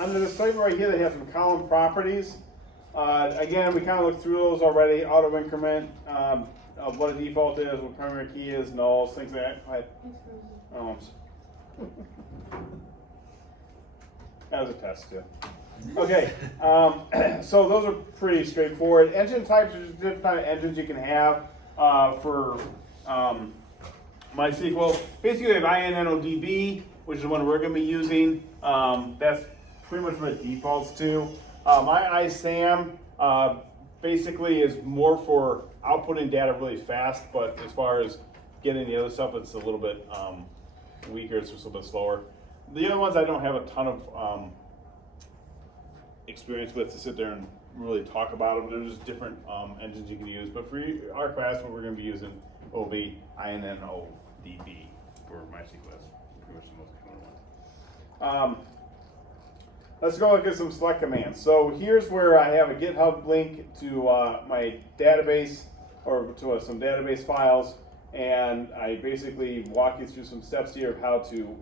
under this table right here, they have some column properties. Again, we kind of looked through those already. Auto increment, what a default is, what primary key is, nulls, things like that. Go ahead. Oh, that was a test too. Okay, so those are pretty straightforward. Engine types are just different kind of engines you can have for MySQL. Basically, we have INNODB, which is the one we're going to be using. That's pretty much what it defaults to. My ISAM basically is more for outputting data really fast, but as far as getting the other stuff, it's a little bit weaker, it's just a little bit slower. The other ones I don't have a ton of experience with to sit there and really talk about them. There's just different engines you can use, but for our class, what we're going to be using will be INNODB for MySQL. Pretty much the most common one. Let's go look at some select commands. So here's where I have a GitHub link to my database, or to some database files, and I basically walk you through some steps here of how to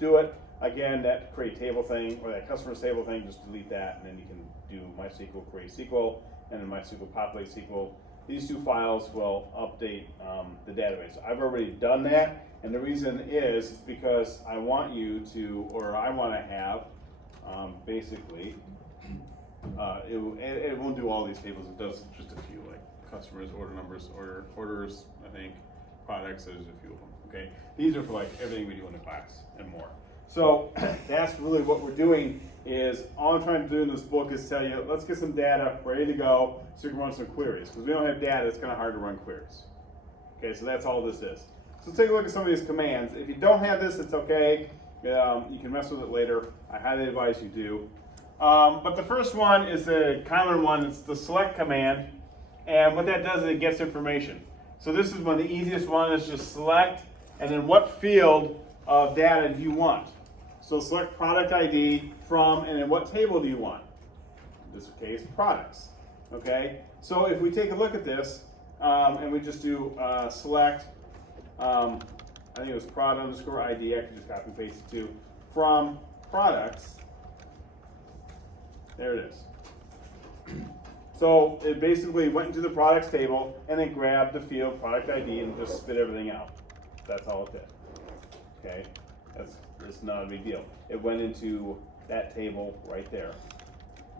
do it. Again, that create table thing, or that customers table thing, just delete that, and then you can do MySQL create SQL, and then MySQL populate SQL. These two files will update the database. I've already done that, and the reason is because I want you to, or I want to have, basically, it won't do all these tables. It does just a few, like customers, order numbers, orders, I think, products. There's a few of them. Okay, these are for like everything we do in the class and more. So that's really what we're doing. Is all I'm trying to do in this book is tell you, let's get some data ready to go so you can run some queries. Because we don't have data, it's kind of hard to run queries. Okay, so that's all this is. So let's take a look at some of these commands. If you don't have this, it's okay. You can mess with it later. I highly advise you do. But the first one is a common one. It's the select command. And what that does is it gets information. So this is one of the easiest ones. Is just select, and then what field of data do you want? So select product ID from, and then what table do you want? In this case, products. Okay? So if we take a look at this, and we just do select, I think it was prod underscore ID, I can just copy and paste it to, from products, there it is. So it basically went into the products table and then grabbed the field product ID and just spit everything out. That's all it did. Okay? That's not a big deal. It went into that table right there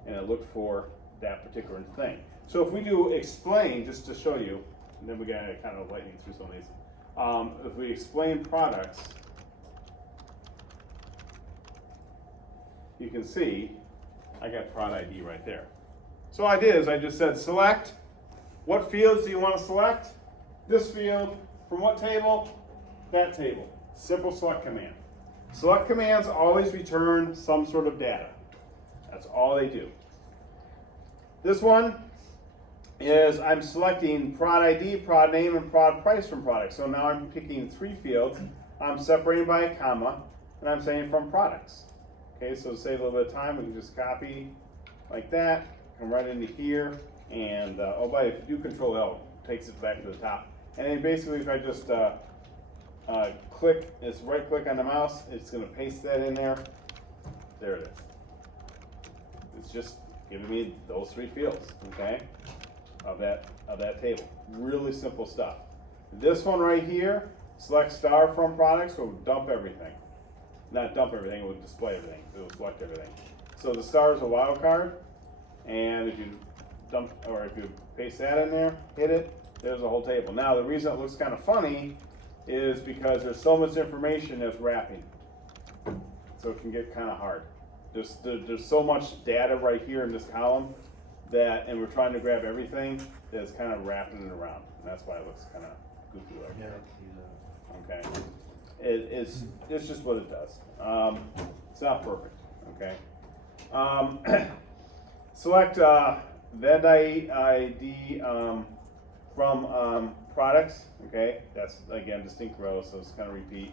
and it looked for that particular thing. So if we do explain, just to show you, and then we're going to kind of lightning through some of these. If we explain products, you can see I got prod ID right there. So all I did is I just said select. What fields do you want to select? This field. From what table? That table. Simple select command. Select commands always return some sort of data. That's all they do. This one is I'm selecting prod ID, prod name, and prod price from products. So now I'm picking three fields. I'm separating by a comma, and I'm saying from products. Okay, so to save a little bit of time, we can just copy like that, come right into here, and oh, by the way, if you do Control L, it takes it back to the top. And then basically, if I just click, it's right click on the mouse, it's going to paste that in there. There it is. It's just giving me those three fields, okay, of that table. Really simple stuff. This one right here, select star from products, will dump everything. Not dump everything, it will display everything. It will select everything. So the star is a wild card, and if you dump, or if you paste that in there, hit it, there's a whole table. Now the reason it looks kind of funny is because there's so much information that's wrapping. So it can get kind of hard. There's so much data right here in this column that, and we're trying to grab everything, that's kind of wrapping it around. And that's why it looks kind of goofy like that. Okay. It's just what it does. It's not perfect. Okay. Select vendor ID from products. Okay, that's again distinct rows, so it's kind of repeat.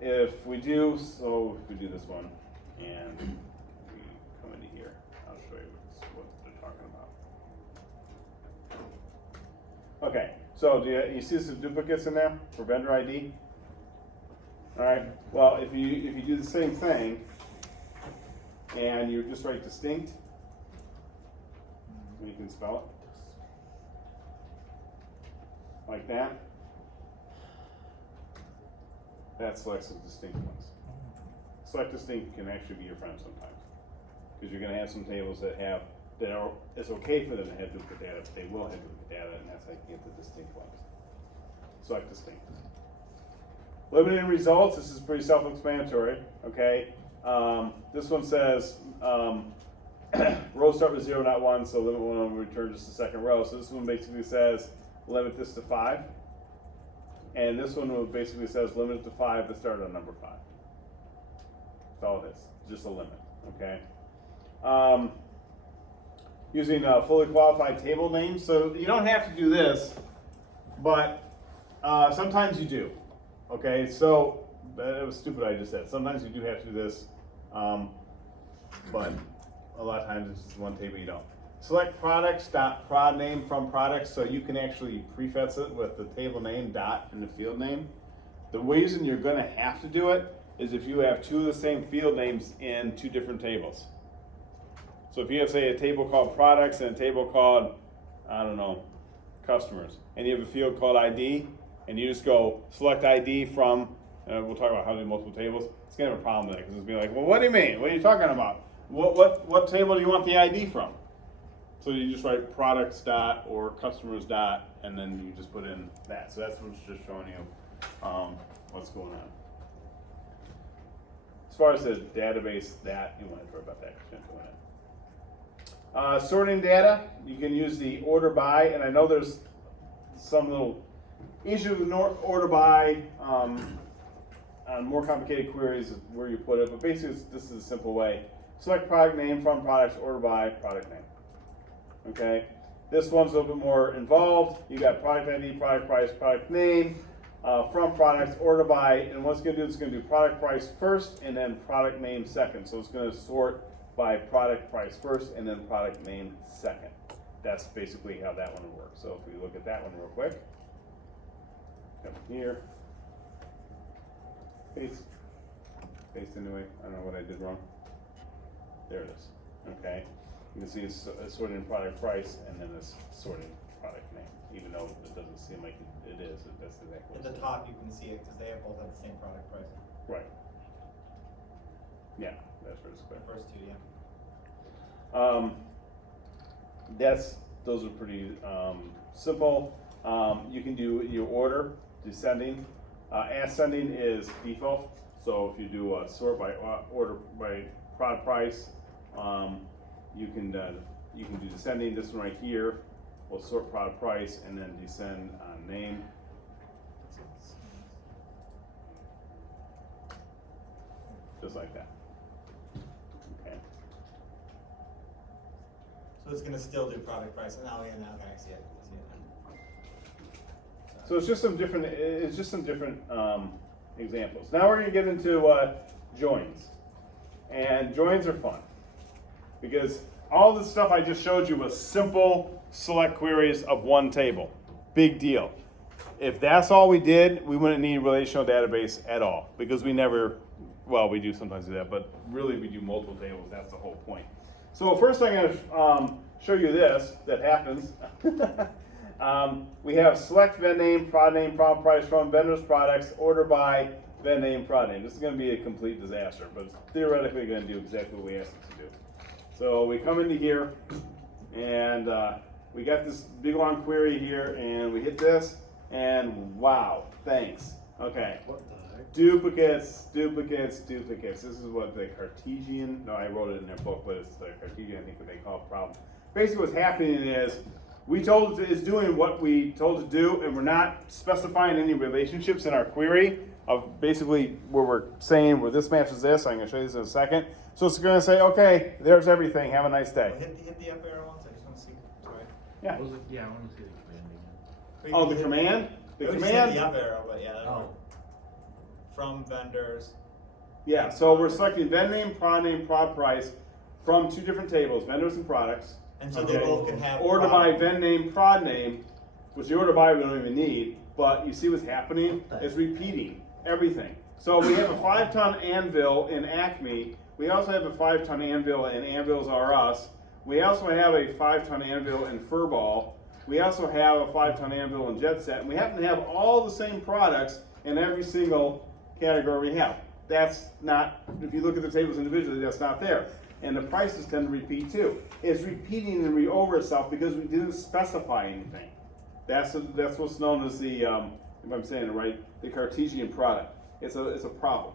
If we do this one, and we come into here, I'll show you what they're talking about. Okay, so do you see some duplicates in there for vendor ID? All right. Well, if you do the same thing, and you just write distinct, and you can spell it like that. That selects the distinct ones. Select distinct can actually be your friend sometimes, because you're going to have some tables that it's okay for them to have duplicate data, but they will have duplicate data, and that's how you get the distinct ones. Select distinct. Limiting results, this is pretty self-explanatory, okay? This one says rows start with 0, not 1, so limit 1 will return just the second row. So this one basically says limit this to 5. And this one basically says limit it to 5 to start on number 5. That's all it is, just a limit, okay? Using fully qualified table names. So you don't have to do this, but sometimes you do. Okay, so that was stupid I just said. Sometimes you do have to do this, but a lot of times it's just one table you don't. Select products.prod name from products, so you can actually prefix it with the table name dot and the field name. The reason you're going to have to do it is if you have two of the same field names in two different tables. So if you have, say, a table called products and a table called, I don't know, customers, and you have a field called ID, and you just go select ID from, we'll talk about how to do multiple tables, it's going to have a problem with it, because it's going to be like, well, what do you mean? What are you talking about? What table do you want the ID from? So you just write products dot or customers dot, and then you just put in that. So that's what's just showing you what's going on. As far as the database, that you want to talk about that. Sorting data, you can use the order by, and I know there's some little issue with order by on more complicated queries is where you put it, but basically this is a simple way. Select product name from products, order by product name. Okay, this one's a little bit more involved. You got product ID, product price, product name, from products, order by, and what's going to do is it's going to do product price first and then product name second. So it's going to sort by product price first and then product name second. That's basically how that one will work. So if we look at that one real quick, come here, paste into it. I don't know what I did wrong. There it is. Okay. You can see it's sorting product price and then it's sorting product name, even though it doesn't seem like it is. That's exactly at the top you can see it because they have both have the same product price. Right. Yeah, that's where it's clear. The first two, yeah. Those are pretty simple. You can do your order, descending. Ascending is default. So if you do a sort by order by product price, you can do descending. This one right here will sort product price and then descend on name. Just like that. Okay. So it's going to still do product price. And now I see it. So it's just some different. Examples. Now we're going to get into joins, and joins are fun because all the stuff I just showed you was simple select queries of one table. Big deal. If that's all we did, we wouldn't need a relational database at all because we never. Well, we do sometimes do that, but really we do multiple tables. That's the whole point. So first I'm going to show you this that happens. We have select vendor name, prod price from vendor's products, order by, vendor name, prod name. This is going to be a complete disaster, but it's theoretically going to do exactly what we asked it to do. So we come into here, and we got this big long query here, and we hit this, and wow, thanks. Okay. What the heck? Duplicates. This is what the Cartesian, no, I wrote it in their book, but it's the Cartesian, I think what they call it problem. Basically what's happening is, we told it is doing what we told it to do, and we're not specifying any relationships in our query of basically where we're saying where this matches this. I'm going to show you this in a second. So it's going to say, okay, there's everything. Have a nice day. Well, hit the up arrow once. I just want to see. Sorry. Yeah. I want to see the command again. Oh, the command? The command? The up arrow, but yeah. Oh. From vendors. Yeah, so we're selecting vendor name, prod price from two different tables, vendors and products. And so they both can have order by vendor name, prod name, which the order by we don't even need, but you see what's happening? It's repeating everything. So we have a 5-ton anvil in Acme We also have a 5-ton anvil and Anvils R Us. We also have a 5-ton anvil in Furball. We also have a 5-ton anvil in Jet Set. And we happen to have all the same products in every single category we have. That's not, if you look at the tables individually, that's not there. And the prices tend to repeat too. It's repeating and over itself because we didn't specify anything. That's what's known as the, if I'm saying it right, the Cartesian product. It's a problem.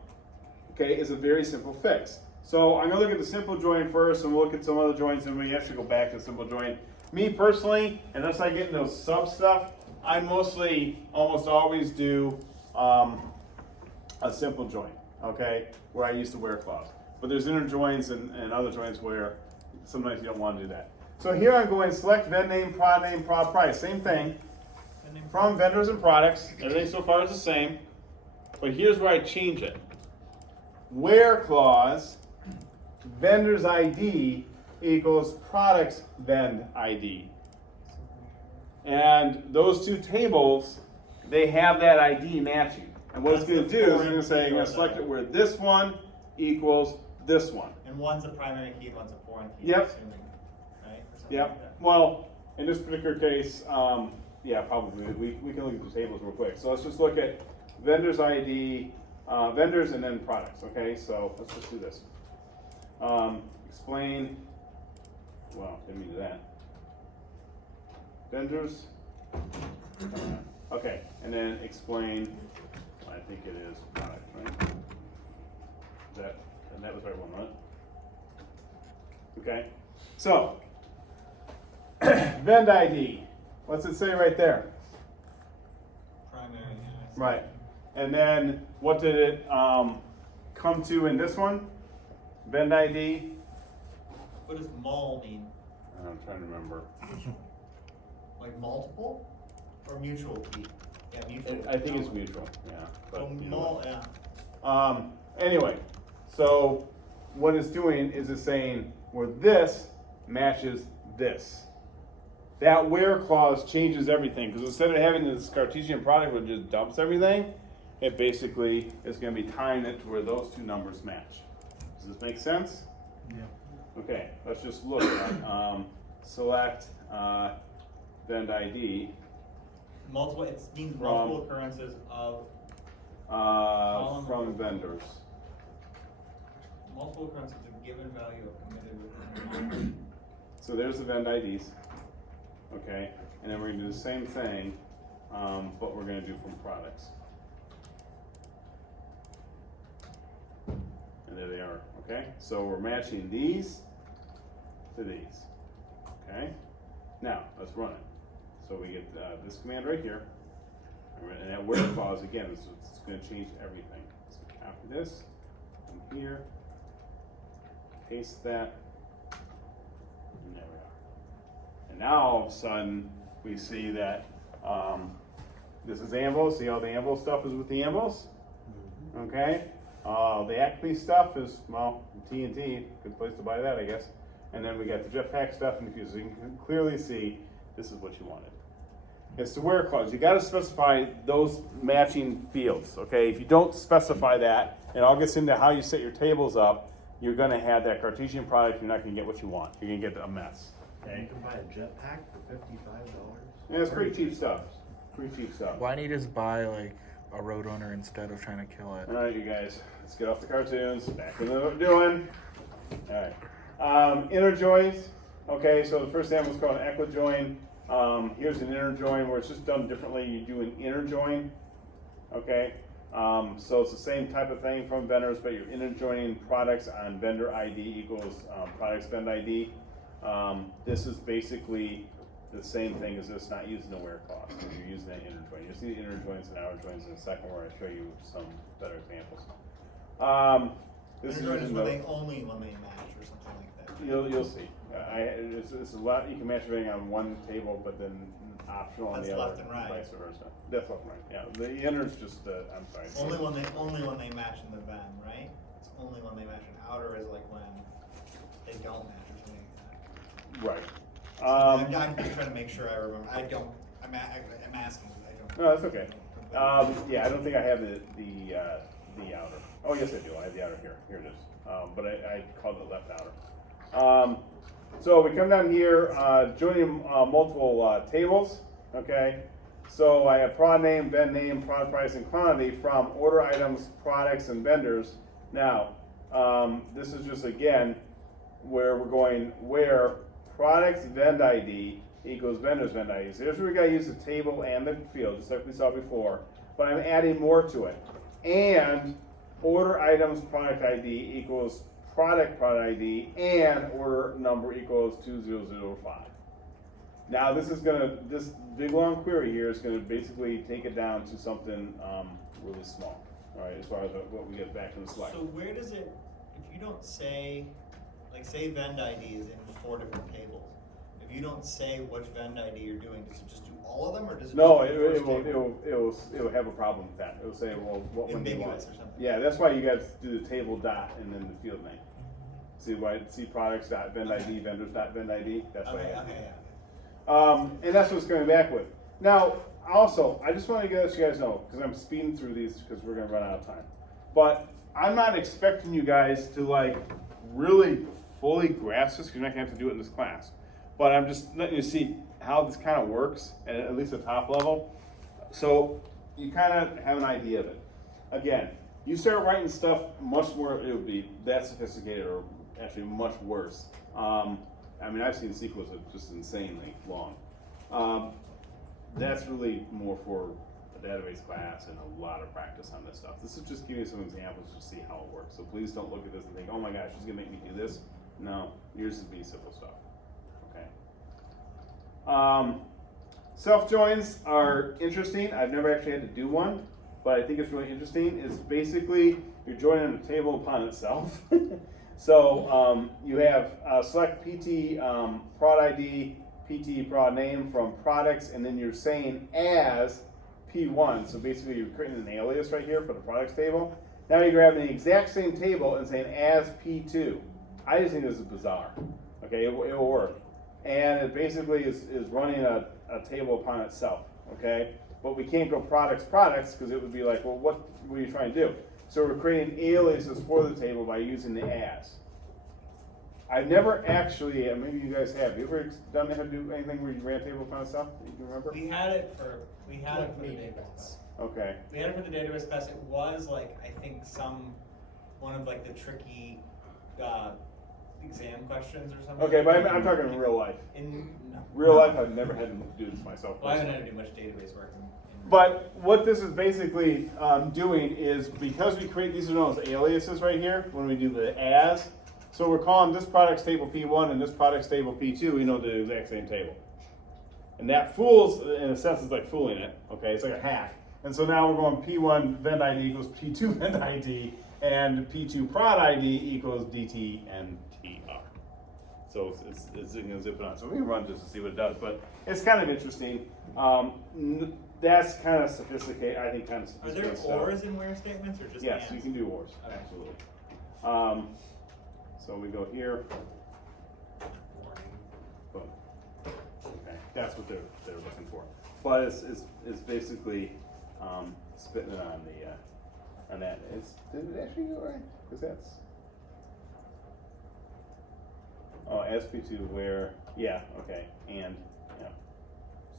Okay, it's a very simple fix. So I'm gonna look at the simple join first, and we'll look at some other joins, and we actually go back to simple join. Me personally, unless I get into those sub stuff, I mostly almost always do a simple join. Okay, where I use the where clause. But there's inner joins and other joins where sometimes you don't want to do that. So here I'm going select vend name, prod price. Same thing. From vendors and products. Everything so far is the same. But here's where I change it. Where clause, vendor's ID equals products vend ID. And those two tables, they have that ID matching. And what it's going to do is it's going to say, I'm going to select it where this one equals this one. And one's a primary key, one's a foreign key. Yep. Assuming, right? Or something Yep. like that. Well, in this particular case, yeah, probably. We can look at the tables real quick. So let's just look at vendor's ID, vendors, and then products. Okay, so let's just do this. Explain. Well, didn't mean to do that. Vendors. Okay, and then explain. I think it is product, right? And that was the right one, right? Okay, so vend ID. What's it say right there? Primary. Right. And then what did it come to in this one? Vend ID. What does mul mean? I'm trying to remember. Like multiple or mutual key? Yeah, mutual. I think it's mutual. Yeah. But, So you know mul, what. yeah. Anyway, so what it's doing is it's saying where this matches this. That where clause changes everything because instead of having this Cartesian product which just dumps everything, it basically is going to be tying it to where those two numbers match. Does this make sense? Yeah. Okay, let's just look at select vend ID Multiple, it means From- multiple occurrences of, from vendors. multiple occurrences of given value of committed within. So there's the vend IDs. Okay, and then we're going to do the same thing, but we're going to do from products. And there they are. Okay, so we're matching these to these. Okay, now let's run it. So we get this command right here, and that where clause again is it's going to change everything. So copy this from here, paste that, and there we are. And now all of a sudden we see that this is Anvil. See how the Anvil stuff is with the Anvils? Okay. The Acme stuff is, well, TNT, good place to buy that, I guess. And then we got the Jetpack stuff and the fuse. So you can clearly see this is what you wanted. It's the where clause. You got to specify those matching fields. Okay. If you don't specify that, it all gets into how you set your tables up. You're going to have that Cartesian product. You're not going to get what you want. You're going to get a mess. You can buy a jetpack for $55. Yeah, it's pretty cheap stuff. Pretty cheap stuff. Why don't you just buy like a Roadrunner instead of trying to kill it? All right, you guys, let's get off the cartoons. Back to what we're doing. All right. Inner joins. Okay, so the first example is called an equijoin. Here's an inner join where it's just done differently. You do an inner join. Okay. So it's the same type of thing from vendors, but you're inner joining products on vendor ID equals products vend ID. This is basically the same thing as this, not using the where clause. You're using that inner join. You'll see the inner joins and outer joins in a second where I show you some better examples. This is using when the, they only when they match or something like that. you'll see. It's a lot. You can match everything on one table, but then optional on That's the other, left and right. vice versa. That's left and right. Yeah, the inner is just. I'm sorry. Only when they match in the Venn, right? It's only when they match in outer is like when they don't match or something like that. Right. I'm just trying to make sure I remember. I don't. I'm asking. I don't. No, that's okay. Yeah, I don't think I have the outer. Oh yes, I do. I have the outer here. Here it is. but I called it left outer. So we come down here, joining multiple tables, okay? So I have prod name, vendor name, product price, and quantity from order items, products, and vendors. Now, this is just again where we're going where products vend ID equals vendors vend ID. So here's where we gotta use the table and the field, just like we saw before. But I'm adding more to it. And order items product ID equals product ID and order number equals 2005. Now this big long query here is gonna basically take it down to something really small, all right, as far as what we get back in the slide. So where does it, if you don't say, like say vend ID is in 4 different tables, if you don't say which vend ID you're doing, does it just do all of them, or does it No, just do the it first will table? it will have a problem with that. It will say, well, what one do you want? Ambiguous or something. Yeah, that's why you got to do the table dot and then the field name. See products dot vend ID, vendors dot vend ID. That's why. Okay, yeah. And that's what it's coming back with. Now, also, I just want to let you guys know, because I'm speeding through these because we're going to run out of time. But I'm not expecting you guys to like really fully grasp this, because you're not going to have to do it in this class. But I'm just letting you see how this kind of works, at least at top level. So you kind of have an idea of it. Again, you start writing stuff much more, it would be that sophisticated or actually much worse. I mean, I've seen SQLs that are just insanely long. That's really more for a database class and a lot of practice on this stuff. This is just giving you some examples to see how it works. So please don't look at this and think, oh my gosh, she's gonna make me do this. No, yours is be simple stuff, okay? Self-joins are interesting. I've never actually had to do one, but I think it's really interesting. It's basically, you're joining a table upon itself. So you have select PT prod ID, PT prod name from products, and then you're saying as P1. So basically you're creating an alias right here for the products table. Now you're grabbing the exact same table and saying as P2. I just think this is bizarre. Okay, it will work. And it basically is running a table upon itself. Okay, but we can't go products because it would be like, well, what were you trying to do? So we're creating aliases for the table by using the as. I've never actually, maybe you guys have. You ever done had to do anything where you ran a table upon itself? You can remember? We had it for the database class. Okay. We had it for the database class. It was like, I think one of like the tricky exam questions or something. Okay, but I'm talking in real life. No. Real life, I've never had to do this myself. Well, I haven't had to do much database work. But what this is basically doing is, because we create, these are known as aliases right here, when we do the as, so we're calling this products table P1 and this products table P2, we know the exact same table. And that fools, in a sense, it's like fooling it, okay? It's like a hack. And so now we're going P1 vend ID equals P2 vend ID, and P2 prod ID equals DT and TR. So it's going to zip it on. So we can run just to see what it does, but it's kind of interesting. That's kind of sophisticated, I think, kind of sophisticated Are there ors in where statements or just Yes, ands? you can do ors, Okay. absolutely. So we go here. Boom. Okay, that's what they're looking for. But it's basically spitting it on that. Did it actually go right? Because that's SP2 where, yeah, okay, and yeah.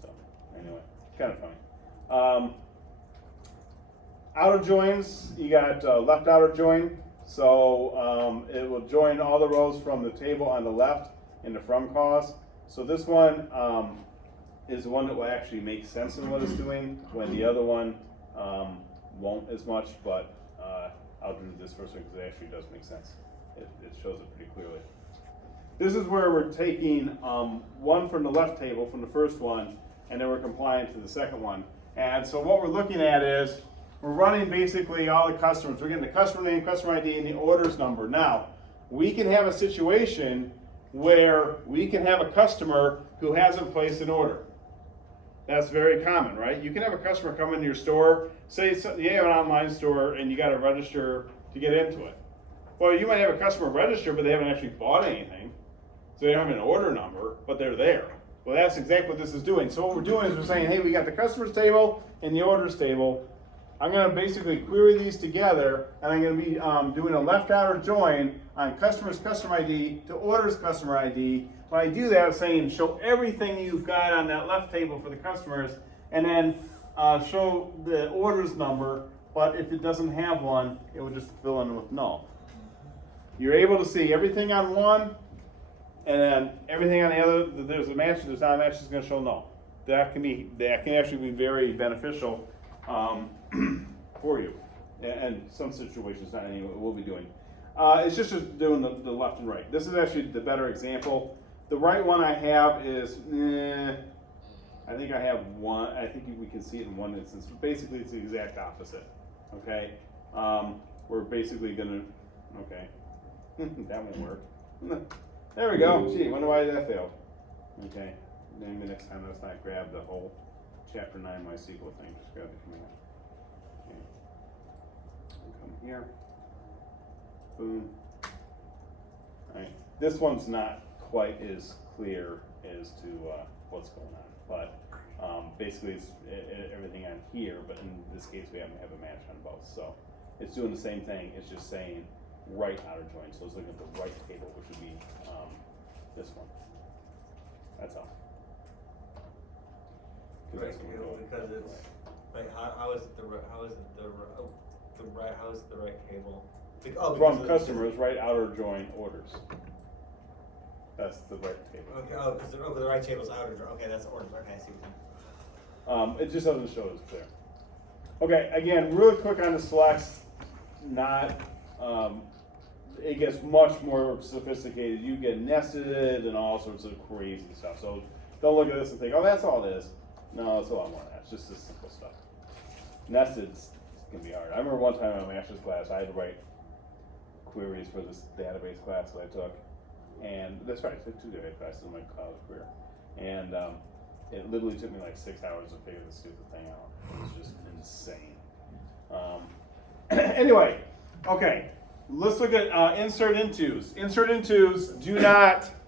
So anyway, kind of funny. Outer joins, you got left outer join. So it will join all the rows from the table on the left into from cause. So this one is the one that will actually make sense in what it's doing, when the other one won't as much, but I'll do this first one because it actually does make sense. It shows it pretty clearly. This is where we're taking one from the left table, from the first one, and then we're complying to the second one. And so what we're looking at is, we're running basically all the customers. We're getting the customer name, customer ID, and the orders number. Now, we can have a situation where we can have a customer who hasn't placed an order. That's very common, right? You can have a customer come into your store, say you have an online store and you got to register to get into it. Well, you might have a customer register, but they haven't actually bought anything. So they don't have an order number, but they're there. Well, that's exactly what this is doing. So what we're doing is we're saying, hey, we got the customers table and the orders table. I'm going to basically query these together, and I'm going to be doing a left outer join on customer's customer ID to order's customer ID. When I do that, I'm saying show everything you've got on that left table for the customers, and then show the orders number, but if it doesn't have one, it will just fill in with null. You're able to see everything on one, and then everything on the other. There's a match, there's not a match, it's going to show null. That can actually be very beneficial for you, and some situations, not any, we'll be doing. It's just doing the left and right. This is actually the better example. The right one I have is, I think I have one, I think we can see it in one instance, but basically it's the exact opposite, okay? We're basically gonna, okay, that won't work. There we go, gee, wonder why that failed. Okay, maybe next time let's not grab the whole chapter 9 MySQL thing, just grab the command. Okay. Come here, boom. All right, this one's not quite as clear as to what's going on, but basically it's everything on here, but in this case we happen to have a match on both. So it's doing the same thing, it's just saying right outer join. So it's looking at the right table, which would be this one. That's all. Right table, because it's like how is it the right table? From customers, right outer join orders. That's the right table. Okay, because the right table's outer. Okay, that's the orders. Okay, I see what you're saying. It just doesn't show as clear. Okay, again, really quick on the selects. Not, it gets much more sophisticated. You get nested and all sorts of crazy stuff. So don't look at this and think, oh, that's all it is. No, it's a lot more than that. It's just this simple stuff. Nested can be hard. I remember one time in my master's class, I had to write queries for this database class that I took. And that's right, I took 2 database classes in my college career. And it literally took me like 6 hours to figure this stupid thing out. It was just insane. Anyway, okay, let's look at insert intos. Insert intos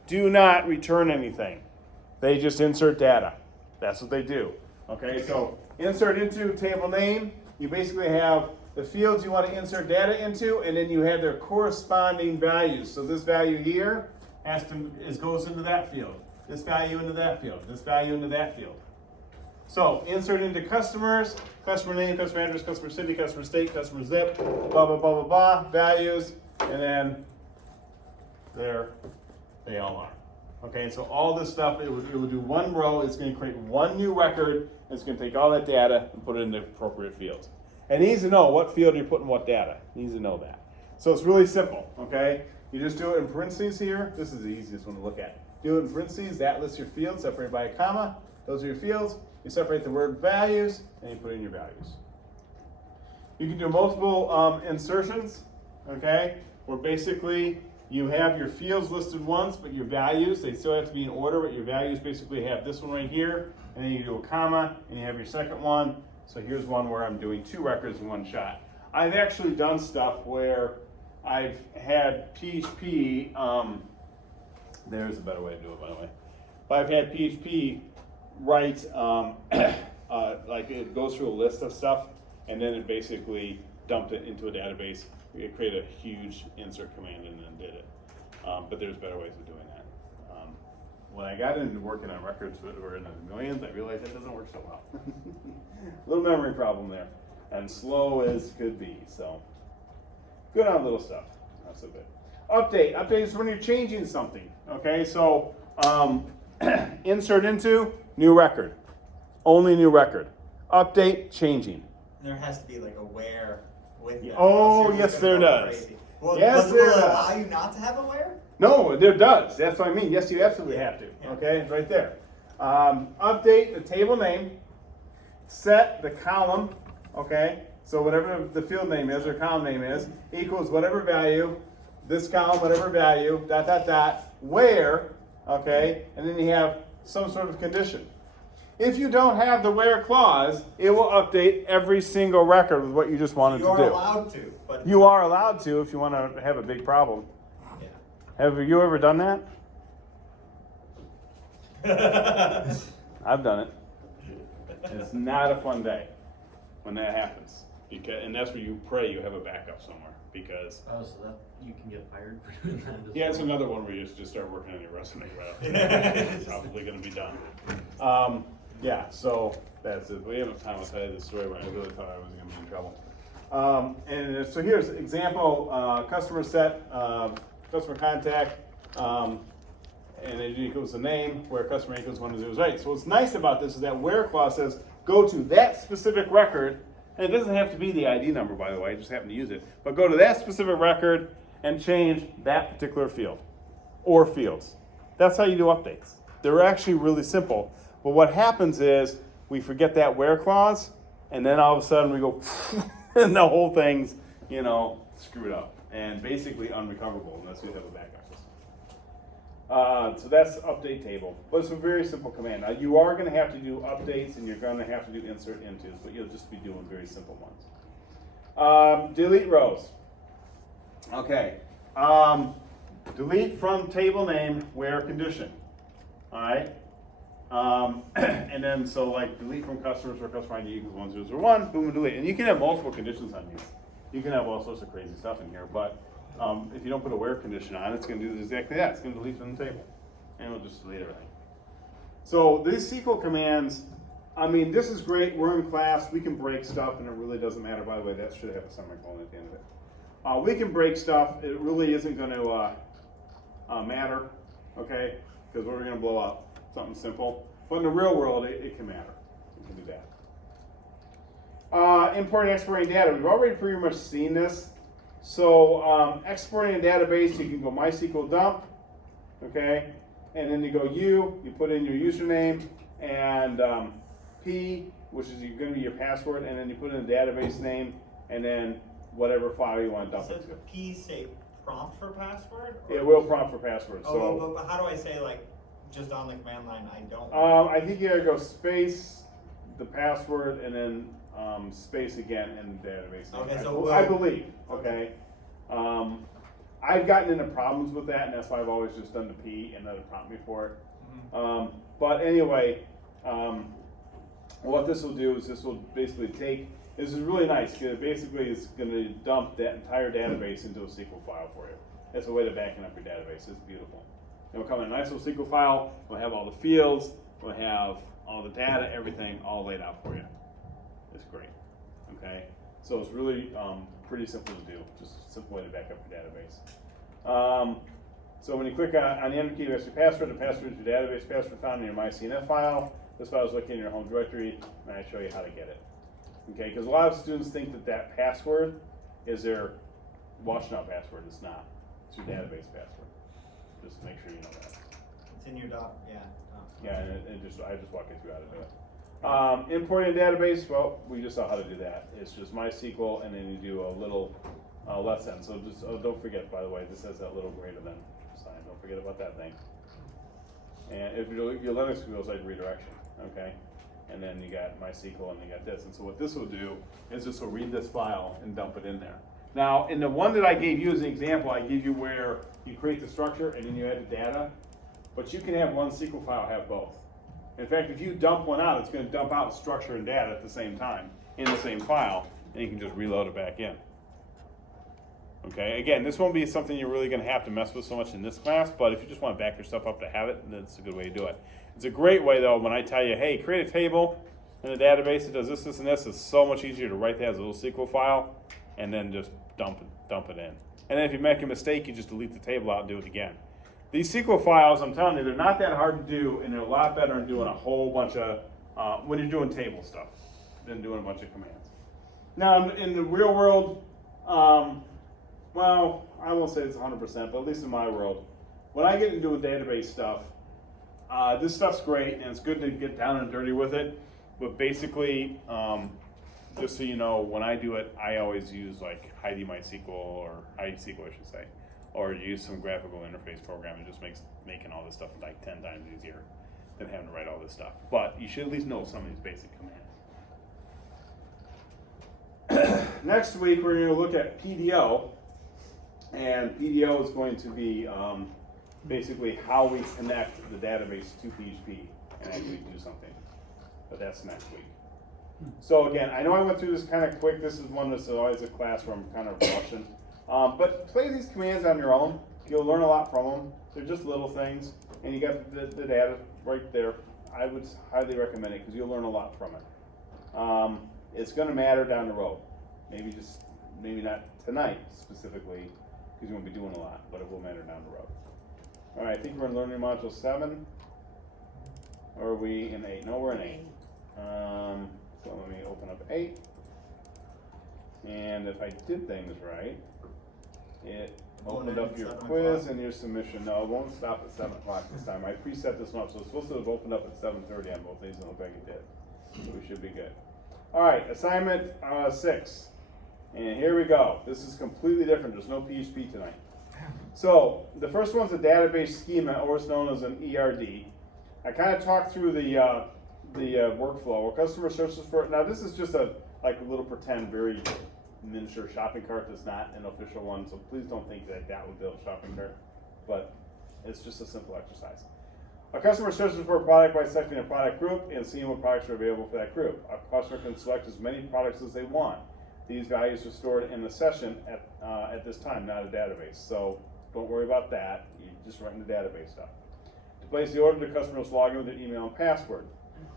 do not return anything. They just insert data. That's what they do. Okay, so insert into table name, you basically have the fields you want to insert data into, and then you have their corresponding values. So this value here goes into that field. This value into that field. This value into that field. So insert into customers, customer name, customer address, customer city, customer state, customer zip, blah, blah, blah, blah, blah, values, and then there they all are. Okay, so all this stuff, it will do one row, it's going to create one new record, and it's going to take all that data and put it in the appropriate fields. And it needs to know what field you're putting what data. It needs to know that. So it's really simple, okay? You just do it in parentheses here. This is the easiest one to look at. Do it in parentheses, that lists your fields, separated by a comma. Those are your fields. You separate the word values, and you put in your values. You can do multiple insertions, okay? Where basically you have your fields listed once, but your values, they still have to be in order, but your values basically have this one right here, and then you do a comma, and you have your second one. So here's one where I'm doing 2 records in one shot. I've actually done stuff where I've had PHP, there's a better way to do it, by the way. But I've had PHP write, like it goes through a list of stuff, and then it basically dumped it into a database. It created a huge insert command and then did it. But there's better ways of doing that. When I got into working on records that were in the millions, I realized that doesn't work so well. Little memory problem there. And slow as could be, so. Good on little stuff, not so good. Update is when you're changing something, okay? So insert into, new record. Only new record. Update, changing. There has to be like a where with that. Oh, yes, there does. Crazy. Well, Yes, does there it does. allow you not to have a where? No, there does. That's what I mean. Yes, you absolutely have to. Okay, it's right there. Update the table name. Set the column. Okay, so whatever the field name is or column name is equals whatever value. This column, whatever value. Dot dot dot. Where. Okay, and then you have some sort of condition. If you don't have the where clause, it will update every single record with what you just wanted to do. You're allowed to, but You are allowed to if you want to have a big problem. yeah. Have you ever done that? I've done it. It's not a fun day when that happens. because, and that's where you pray you have a backup somewhere, because Oh, so that you can get fired for doing that as yeah, it's well. another one where you just start working on your resume right off. It's probably gonna be done. Yeah, so that's it. We haven't time to tell you the story where I really thought I was gonna be in trouble. And so here's example, customer set, customer contact, and it equals the name, where customer equals 1 to 0 is right. So what's nice about this is that where clause says, go to that specific record, and it doesn't have to be the ID number, by the way, I just happen to use it, but go to that specific record and change that particular field, or fields. That's how you do updates. They're actually really simple, but what happens is, we forget that where clause, and then all of a sudden we go, and the whole thing's, screwed up, and basically unrecoverable, unless you have a backup system. So that's update table, but it's a very simple command. Now you are going to have to do updates, and you're going to have to do insert intos, but you'll just be doing very simple ones. Delete rows. Okay. Delete from table name where condition. All right. And then so like delete from customers where customer ID equals 1001, boom, and delete. And you can have multiple conditions on these. You can have all sorts of crazy stuff in here, but if you don't put a where condition on, it's going to do exactly that. It's going to delete from the table, and it'll just delete everything. So these SQL commands, I mean, this is great. We're in class. We can break stuff, and it really doesn't matter. By the way, that should have a semicolon at the end of it. We can break stuff. It really isn't going to matter, okay? Because we're going to blow up something simple. But in the real world, it can matter. You can do that. Importing and exporting data. We've already pretty much seen this. So exporting a database, you can go MySQL dump, okay? And then you go you put in your username, and P, which is going to be your password, and then you put in the database name, and then whatever file you want to dump it Does to. P say prompt for password? It will prompt for password. Oh, but how do I say, like, just on the command line, I don't? I think you gotta go space, the password, and then space again in the database name. Okay, so I believe, okay. I've gotten into problems with that, and that's why I've always just done the P and let it prompt me for it. Mhm. But anyway, what this will do is this will basically this is really nice, because it basically is going to dump that entire database into a SQL file for you. That's a way to backing up your database. It's beautiful. It'll come in a nice little SQL file. We'll have all the fields. We'll have all the data, everything all laid out for you. It's great. Okay? So it's really pretty simple to do. Just a simple way to back up your database. So when you click on the enter key, that's your password. The password is your database password found in your MySQL file. This file is located in your home directory, and I show you how to get it. Okay? Because a lot of students think that password is their washing-out password. It's not. It's your database password. Just make sure you know that. It's in your doc, yeah. Yeah, and I just walk you through how to do it. Importing a database, well, we just saw how to do that. It's just MySQL, and then you do a little less than. So just don't forget, by the way, this has that little greater than sign. Don't forget about that thing. And if your Linux feels like redirection, okay? And then you got MySQL, and you got this. And so what this will do is this will read this file and dump it in there. Now, in the one that I gave you as an example, I gave you where you create the structure and then you add the data. But you can have one SQL file have both. In fact, if you dump one out, it's going to dump out structure and data at the same time in the same file, and you can just reload it back in. Okay, again, this won't be something you're really going to have to mess with so much in this class, but if you just want to back your stuff up to have it, then it's a good way to do it. It's a great way, though, when I tell you, hey, create a table in a database that does this, this, and this. It's so much easier to write that as a little SQL file and then just dump it in. And then if you make a mistake, you just delete the table out and do it again. These SQL files, I'm telling you, they're not that hard to do, and they're a lot better than doing a whole bunch of, when you're doing table stuff, than doing a bunch of commands. Now, in the real world, well, I won't say it's 100%, but at least in my world, when I get into doing database stuff, this stuff's great, and it's good to get down and dirty with it, but basically, just so you know, when I do it, I always use like Heidi MySQL, or Heidi SQL, I should say, or use some graphical interface program. It just makes making all this stuff like 10 times easier than having to write all this stuff. But you should at least know some of these basic commands. Next week, we're going to look at PDO, and PDO is going to be basically how we connect the database to PHP and actually do something. But that's next week. So again, I know I went through this kind of quick. This is one that's always a class where I'm kind of rushing. But play these commands on your own. You'll learn a lot from them. They're just little things, and you got the data right there. I would highly recommend it because you'll learn a lot from it. It's going to matter down the road. Maybe not tonight specifically because you won't be doing a lot, but it will matter down the road. All right, I think we're in Learning Module 7. Or are we in 8? No, we're in 8. So let me open up 8. And if I did things right, it opened up your quiz and your submission. No, it won't stop at 7 o'clock this time. I preset this one up, so it's supposed to have opened up at 7:30 on both days, and it looked like it did. So we should be good. All right, assignment 6. And here we go. This is completely different. There's no PHP tonight. So the first one's a database schema, or it's known as an ERD. I kind of talked through the workflow. A customer searches for it. Now this is just a little pretend, very miniature shopping cart that's not an official one. So please don't think that would build a shopping cart. But it's just a simple exercise. A customer searches for a product by selecting a product group and seeing what products are available for that group. A customer can select as many products as they want. These values are stored in the session at this time, not a database. So don't worry about that. You're just writing the database stuff. To place the order, the customer must log in with their email and password.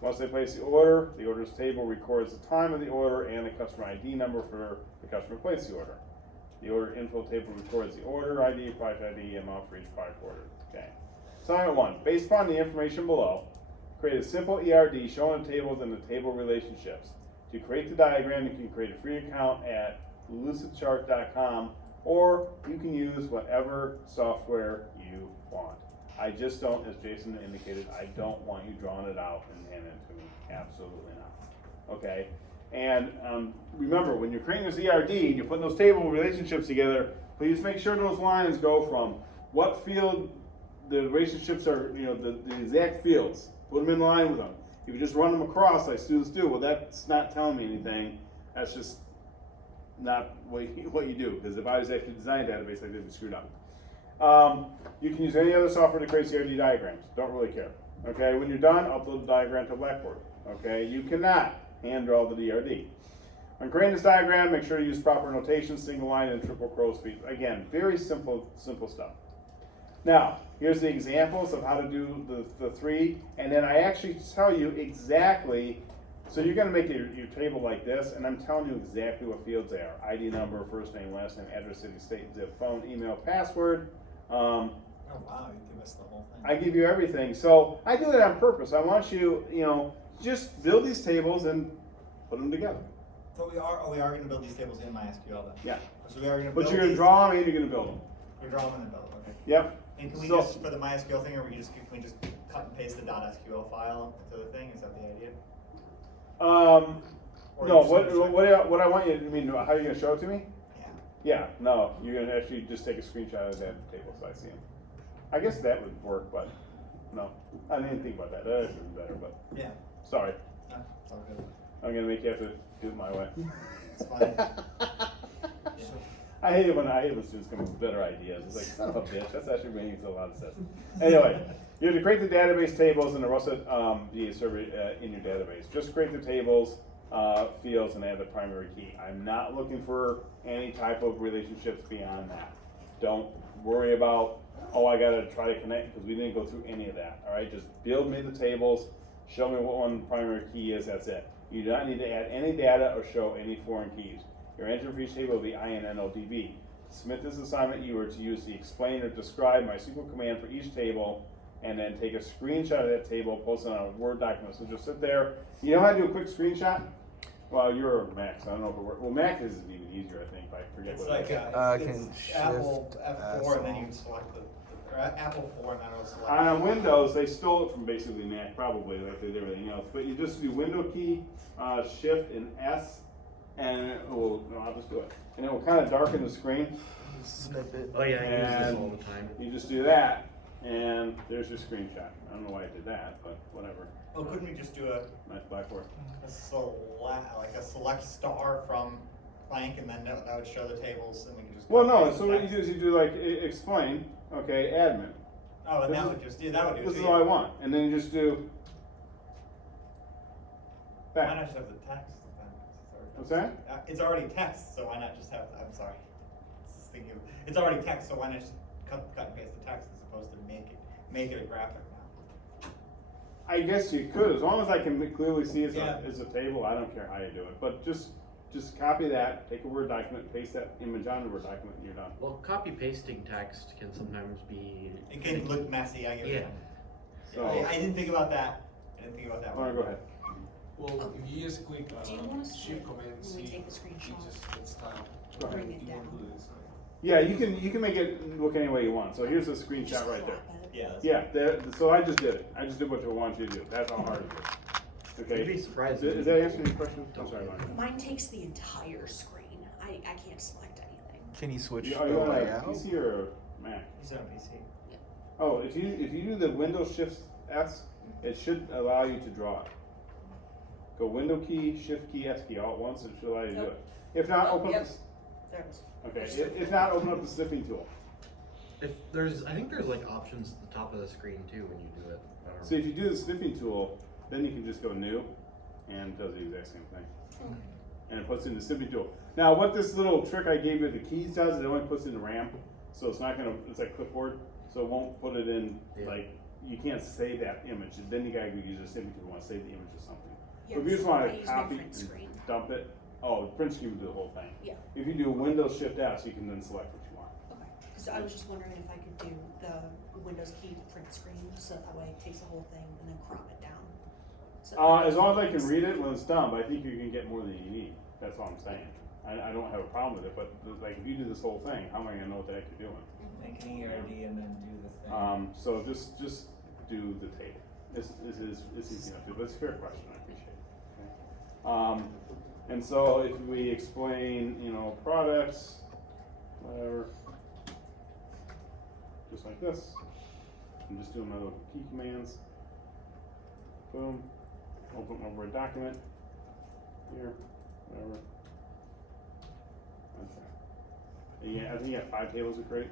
Once they place the order's table records the time of the order and the customer ID number for the customer who placed the order. The order info table records the order ID, product ID, amount for each product ordered. Okay. Assignment 1. Based upon the information below, create a simple ERD showing the tables and the table relationships. To create the diagram, you can create a free account at lucidchart.com, or you can use whatever software you want. I just don't, as Jason indicated, I don't want you drawing it out and handing it to me. Absolutely not. Okay? And remember, when you're creating this ERD and you're putting those table relationships together, please make sure those lines go from what field the relationships are, the exact fields. Put them in line with them. If you just run them across like students do, well, that's not telling me anything. That's just not what you do. Because if I was actually designing a database, I didn't screw it up. You can use any other software to create CRD diagrams. Don't really care. Okay, when you're done, upload the diagram to Blackboard. Okay, you cannot hand draw the DRD. When creating this diagram, make sure to use proper notation, single line, and triple crow's feet. Again, very simple stuff. Now, here's the examples of how to do the 3, and then I actually tell you exactly. So you're going to make your table like this, and I'm telling you exactly what fields they are: ID number, first name, last name, address, city, state, zip, phone, email, password. Oh wow, you give us the whole thing. I give you everything. So I do that on purpose. I want you, just build these tables and put them together. So we are going to build these tables in MySQL then? Yeah. So we are going to build But you're going to draw them and you're going to build them. We draw them and build them, okay. Yep. And can we just, for the MySQL thing, or can we just cut and paste the .sql file into the thing? Is that the idea? No, what I want you to, how are you going to show it to me? Yeah. Yeah, no, you're going to actually just take a screenshot of that table so I see them. I guess that would work, but no, I didn't think about that. That actually would be better, but Yeah. sorry. No, it's all good. I'm going to make you have to do it my way. It's fine. Yeah. I hate it when students come up with better ideas. It's like, son of a bitch, that's actually making a lot of sense. Anyway, you have to create the database tables and the rest of the server in your database. Just create the tables, fields, and add the primary key. I'm not looking for any type of relationships beyond that. Don't worry about, I gotta try to connect, because we didn't go through any of that. All right, just build me the tables, show me what one primary key is, that's it. You do not need to add any data or show any foreign keys. Your entry for each table will be INNODB. To submit this assignment, you are to use the explain or describe MySQL command for each table, and then take a screenshot of that table, post it on a Word document. So just sit there. You know how to do a quick screenshot? Well, you're a Mac, so I don't know if it works. Well, Mac is even easier, I think, if I forget It's what like it is. it's Apple F4 and then you select or Apple 4 and then it'll select. On Windows, they stole it from basically Mac, probably, like they did everything else. But you just do Window key, Shift, and S, and I'll just do it. And it will kind of darken the screen. Snippet. Oh yeah, I use this And all the time. you just do that, and there's your screenshot. I don't know why I did that, but whatever. Oh, couldn't we just do Nice Blackboard. a select star from blank and then that would show the tables and we can just. Well, copy no, the so what you text? do is you do like explain, okay, admin. Oh, and this that is- would just, that would do it This too, is yeah. all I want. And then you just do Why That. not just have the text then? What's that? It's already text, so why not just have, I'm sorry. Just thinking of- It's already text, so why not just cut and paste the text as opposed to make it a graphic now? I guess you could, as long as I can clearly see Yeah. it's a table, I don't care how you do it, but just copy that, take a Word document, paste that image on the Word document, and you're done. Well, copy pasting text can sometimes be. It can look messy, I get it. Yeah. So, I didn't think about that. Lauren, go ahead. Well, if you just click Do you want us to, Shift Command when C, we take the it screenshot, just gets style. Go ahead. bring it You down? won't do this. Yeah, you can make it look any way you want, so here's a Just screenshot right there. crop it. Yeah. Yeah, so I just did it, I just did what I wanted you to do, that's how hard it is. You'd be Okay, surprised. is that answering your question? I'm sorry, Lauren. Mine takes the entire screen. I can't select anything. Can you switch Are the you on a layout? PC or a Mac? He's on PC. Oh, if you do the Windows Shift S, it should allow you to draw it. Go Window key, Shift key, S key all at once, it should allow you to do it. If not, Oh, open up yep. the, There it is. okay, if not, open up the snipping tool. I think there's like options at the top of the screen too when you do it. I don't So if you do the snipping tool, then you can just go new, and it does the exact same thing. And it puts in the snipping tool. Now, what this little trick I gave you, the keys does, it only puts in the RAM, so it's not gonna, it's like clipboard, so it won't put it in, Yeah. like, you can't save that image, and then you gotta go use the snipping tool, wanna save the image or something. Yeah, So if you just I wanna use my copy print and screen. dump it, oh, print screen will do the whole thing. Yeah. If you do Windows Shift S, you can then select what you want. Okay. Because I was just wondering if I could do the Windows key to print screen, so that way it takes the whole thing and then crop it down. So As long as I can read it when it's done, but I think you can get more than you need, that's all I'm saying. I don't have a problem with it, but like, if you do this whole thing, how am I gonna know what the heck you're doing? Make an ERD and then do the thing. So just do the table. It's easy enough to do, but it's a fair question, I appreciate it. Okay. And so if we explain, products, whatever, just like this, I'm just doing my little key commands. Boom, open over a document, here, whatever. Okay. Yeah, I think you have 5 tables to create,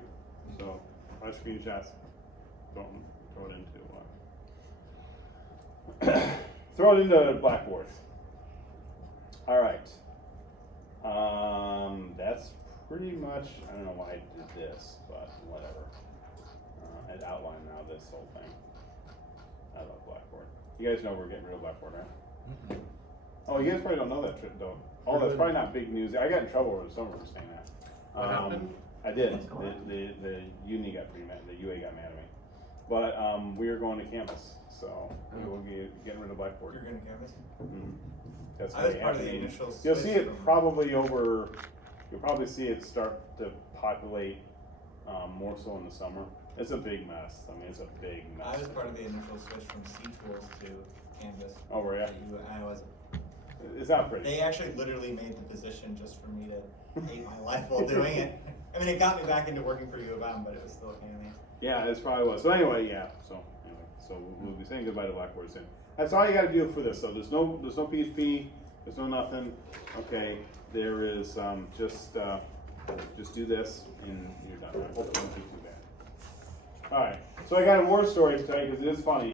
so 5 screenshots. Don't throw it into throw it into Blackboard. All right. That's pretty much. I don't know why I did this, but whatever. I'd outline now this whole thing. I love Blackboard. You guys know we're getting rid of Blackboard, right? Oh, you guys probably don't know that trick, though. Oh, that's probably not big news. I got in trouble over the summer for saying that. What happened? I did. The uni got pretty mad. The UA got mad at me. But we are going to campus, so we will be getting rid of Blackboard. You're gonna campus? Mhm. That's I was already part of the happening. initial You'll see switch it from- probably over. You'll probably see it start to populate more so in the summer. It's a big mess. I mean, it's a big mess. I was part of the initial switch from C tools to Canvas. Oh, were ya? I was. It's not pretty. They actually literally made the position just for me to hate my life while doing it. I mean, it got me back into working for U of M, but it was still a pain in the ass. Yeah, it's probably was. So anyway, yeah. So we'll be saying goodbye to Blackboard soon. That's all you got to do for this. So there's no PHP. There's no nothing. Okay. There is just do this and you're done. Hopefully it won't be too bad. All right. So I got a war story to tell you because it is funny.